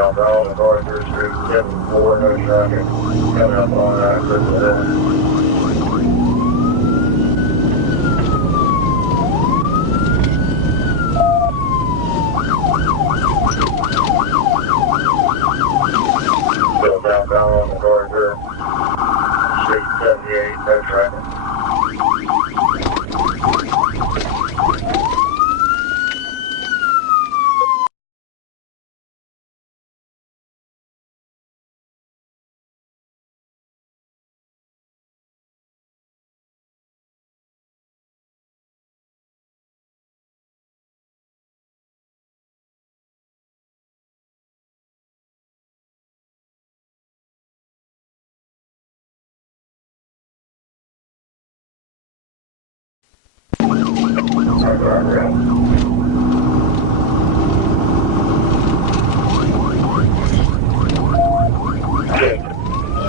down down the Northern Street, 74, no traffic, coming up on that, still downbound on the Northern Street, 78, no traffic.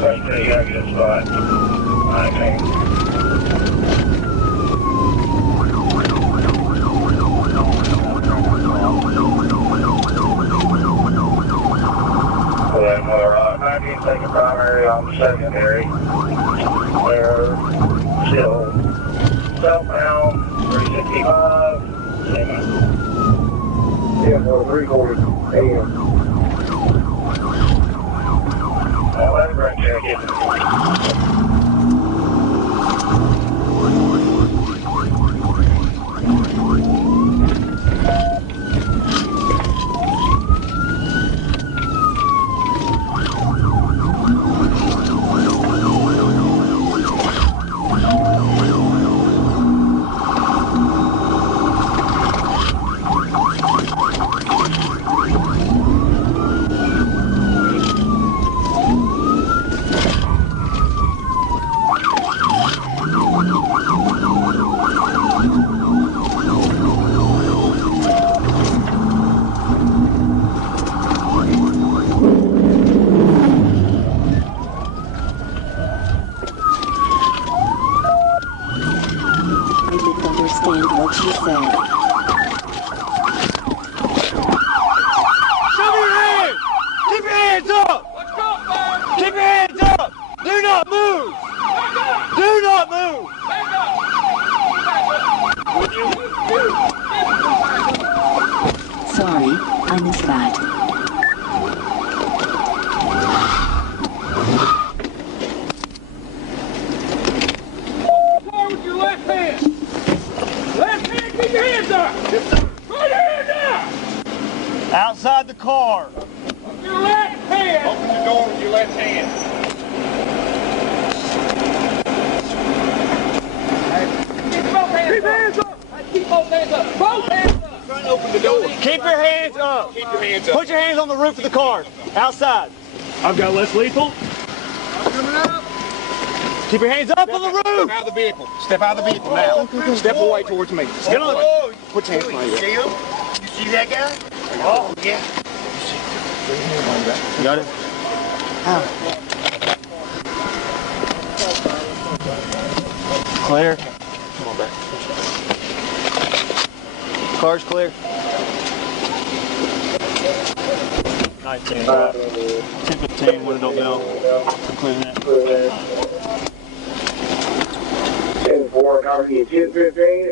That's pretty good spot, I think. Then we're 19 second primary on secondary. They're still southbound, 365, yeah, for 3:40 a.m. I'll let it break check it. Understand what you said. Show me your hands! Keep your hands up! Keep your hands up! Do not move! Do not move! Sorry, I missed that. With your left hand! Left hand, keep your hands up! Put your hands up! Outside the car. With your left hand. Open the door with your left hand. Keep both hands up. Keep both hands up. Both hands up. Try and open the door. Keep your hands up. Keep your hands up. Put your hands on the roof of the car. Outside. I've got less lethal. I'm coming up. Keep your hands up on the roof! Step out of the vehicle. Step out of the vehicle now. Step away towards me. Step away. Put your hands behind you. See him? You see that guy? Oh, yeah. You got it? Clear. Come on back. Car's clear. 19. 10-15, window bell. I'm clearing that. 10-4, copy 10-15.